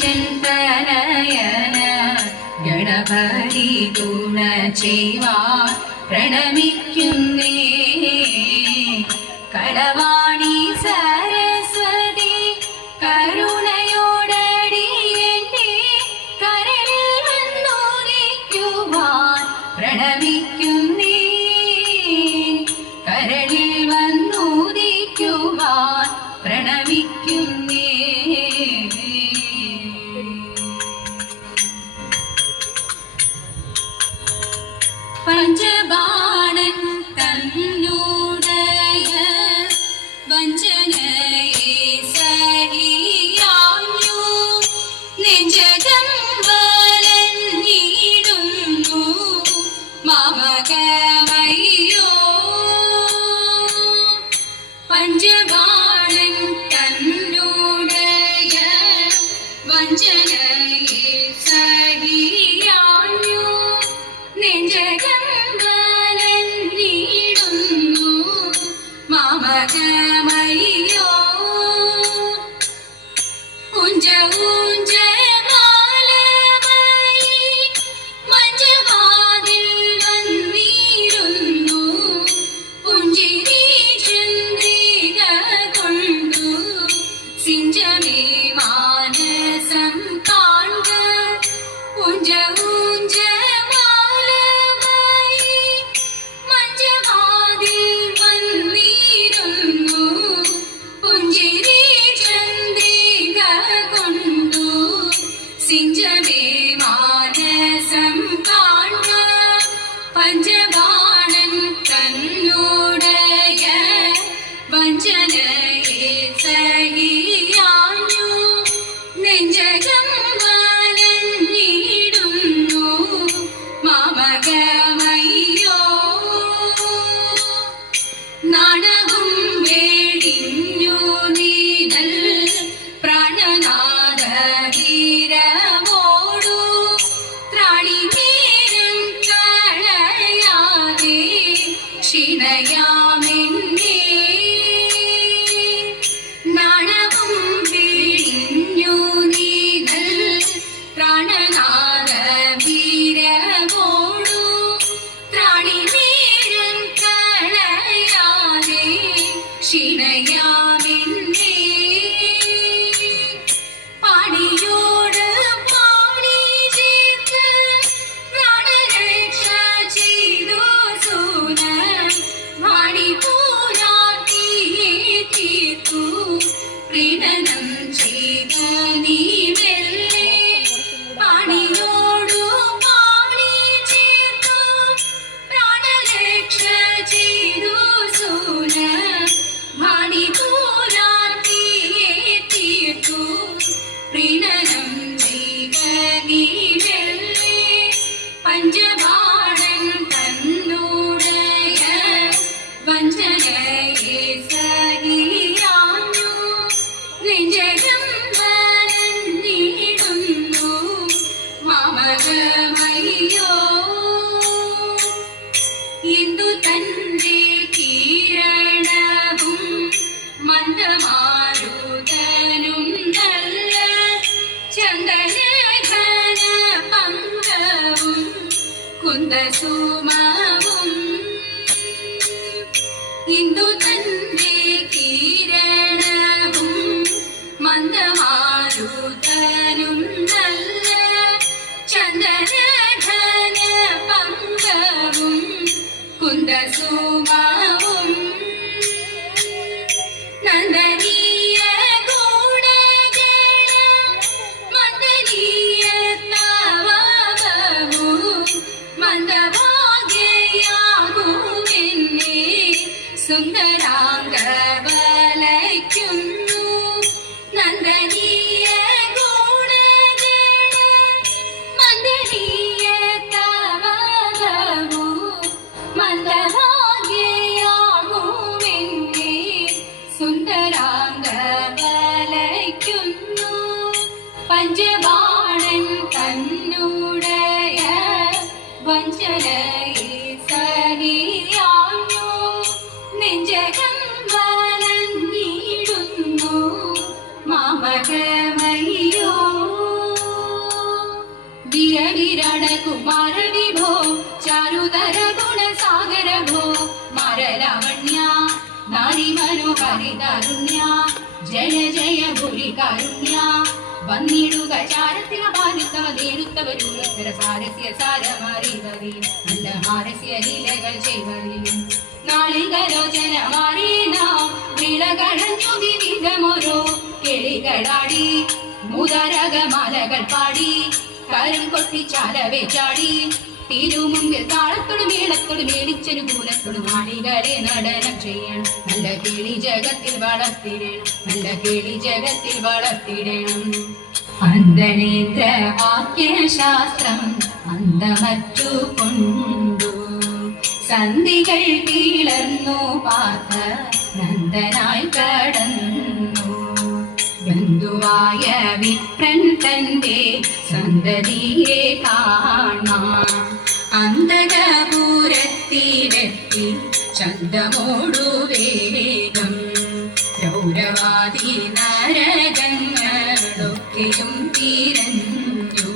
ഗണേശൻ തനയന ഗണപതി തുണ ചെയ്യുവാൻ പ്രണമിക്കുന്നേ. കളവാണി സരസ്വതി കരുണയോടടിയന്റെ കരളിൽ വന്നുദിക്കുവാൻ പ്രണമിക്കുന്നേ. കരളിൽ വന്നുദിക്കുവാൻ പ്രണമിക്കുന്നേ. പഞ്ചബാണൻ തന്നോടയ വഞ്ചനയെ സഹിയാഞ്ഞു നെഞ്ചകം വലഞ്ഞിടുന്നു മമകമയ്യോ. പഞ്ചബാണൻ തന്നോടയ വഞ്ചനയെ സഹിയാഞ്ഞു നെഞ്ചകം വലഞ്ഞിടുന്നു മമകമയ്യോ. ഊഞ്ച ഊഞ്ചമാലമായി മഞ്ചവാതിൽ വന്നിരുന്നു പുഞ്ചിരി ചന്ദ്രിക കൊണ്ടു സിഞ്ചമേ മാനസം കാൺക. ഊഞ്ച ഊഞ്ചമാലമായി മഞ്ചവാതിൽ വന്നിരുന്നു പുഞ്ചിരി ചന്ദ്രിക കൊണ്ടു സിഞ്ചമേ മാനസം കാൺക. പഞ്ചബാണൻ തന്നോടയ വഞ്ചനയെ സഹിയാഞ്ഞു നെഞ്ചകം വലഞ്ഞിടുന്നു മമകമയ്യോ. നാണവും വേടിഞ്ഞു നീതൽ പ്രാണനാഥ വീരമോടു ത്രാണിനേരം കളയാതെ ക്ഷീണയാമെന്നേ. നാണവും വേടിഞ്ഞു നീതൽ പ്രാണനാഥ വീരമോടു ത്രാണിനേരം കളയാതെ ക്ഷീണയാമെന്നേ. പാണിയോട് പാണി ചേർത്ത് പ്രാണരക്ഷ ചെയ്തു സൂന വാണി പൂരാട്ടിയെ തീർത്തു പ്രീണനം ചെയ്ത നീ മെല്ലെ. പാണിയോടു പാണി ചേർത്തു പ്രാണരക്ഷ ചെയ്തു സൂന വാണി പൂരാട്ടിയെ തീർത്തു പ്രീണനം ചെയ്ത നീ മെല്ലെ. പഞ്ചബാണൻ തന്നോടയ വഞ്ചനയെ സഹിയാഞ്ഞു നെഞ്ചകം വലഞ്ഞിടുന്നു മമകമയ്യോ. ഇന്ദു തന്റെ കിരണവും മന്ദമാരുതനും നല്ല ചന്ദനഘന പങ്കവും കുന്ദസുമവും. ഇന്ദു തന്റെ കിരണവും മന്ദമാരുതനും നല്ല ചന്ദനഘന പങ്കവും കുന്ദസുമവും. നന്ദനീയ ഗുണഗണ മന്ദനീയ തവ മന്ദഭാഗ്യയാകുമെന്നെ സുന്ദരാംഗ വലയ്ക്കുന്നു. നന്ദനീയ ഗുണഗണ മന്ദനീയ തവ മന്ദഭാഗ്യയാകുമെന്നെ സുന്ദരാംഗ വലയ്ക്കുന്നു. പഞ്ചബാണൻ തന്നോടയ വഞ്ചനയെ സഹിയാഞ്ഞു നെഞ്ചകം വലഞ്ഞിടുന്നു മമകമയ്യോ. കുമാര വിഭോ ചാരുതര ഗുണസാഗര ഭോ മരലാവണ്യ നാരി മനോഹരി തരുണ്യ ജയ ജയ ഭൂരി കാരുണ്യ വന്നിടുക ചാരത്തില ബാധിത്തവ നേരുത്തവരൂരത്തര സാരസ്യ സാരമാറിവരി നല്ല ഹാരസ്യ ലീലകൾ ചെയ്വരി നാളികലോചന മാറീന വിളകളഞ്ഞു വിവിധമൊരോ കിളികളാടി മുതരകമാലകൾ പാടി കരം കൊട്ടി ചാലവേ ചാടി തിരുമുമ്പിൽ താളത്തോട് മേളത്തോട് മേളിച്ചനുകൂലത്തോട് മാളികളെ നടനം ചെയ്യണം നല്ല കിളി ജഗത്തിൽ വളർത്തിടണം നല്ല കിളി ജഗത്തിൽ വളർത്തിടണം അന്തനേന്ദ്ര വാക്യശാസ്ത്രം അന്തമറ്റു കൊണ്ടു സന്ധികൾ കീളർന്നു പാത നന്ദനായി കടന്നു ബന്ധുവായ വിപ്രൻ തന്റെ സന്തതിയെ കാണാൻ അന്തകപൂരത്തിലെത്തി ചന്തമോടു വേഗം രൗരവാദി നരകങ്ങളൊക്കെയും തിരഞ്ഞു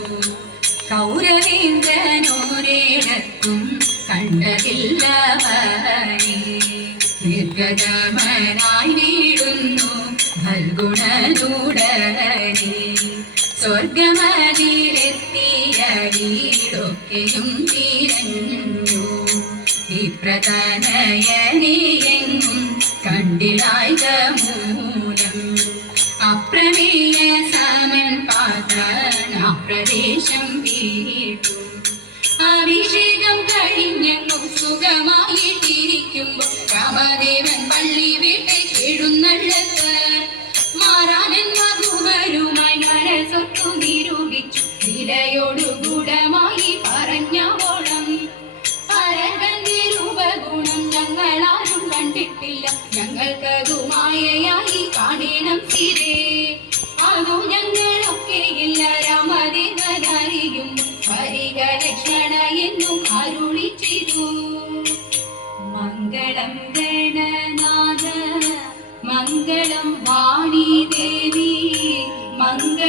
കൗരവേന്ദ്രനോരേടത്തും കണ്ടതില്ലവനെ നിർഗതമനായി വീടുന്നു ഫൽഗുണനൂടനെ സ്വർഗമതിലെത്തിയ വീടൊക്കെയും തിരഞ്ഞു വിപ്രതനയനെയെങ്ങും കണ്ടിലായ മൂലം അപ്രമേയ സമൻ പാത്രണ പ്രദേശം വീട്ടു അഭിഷേകം കഴിഞ്ഞെങ്ങും സുഖമായിട്ടിരിക്കുമ്പോൾ രാമദേവൻ പള്ളി വീട്ടിൽ എഴുന്നള്ളത്ത് മാറാനൻ മധുവരുമായി നരസൊത്തു നിരൂപിച്ചു വിലയോടു ഗുണമായി പറഞ്ഞോളം പരകന്റെ രൂപഗുണം ഞങ്ങളാരും കണ്ടിട്ടില്ല ഞങ്ങൾക്കതു മായയായി കാണണം സിരേ അതു ഞങ്ങളൊക്കെയില്ല രാമദേവനറിയും വരിക ലക്ഷണ എന്നും അരുളി ചെയ്തു മംഗളം ഗണനാഥ മംഗളം വാണി ദേവി മംഗളം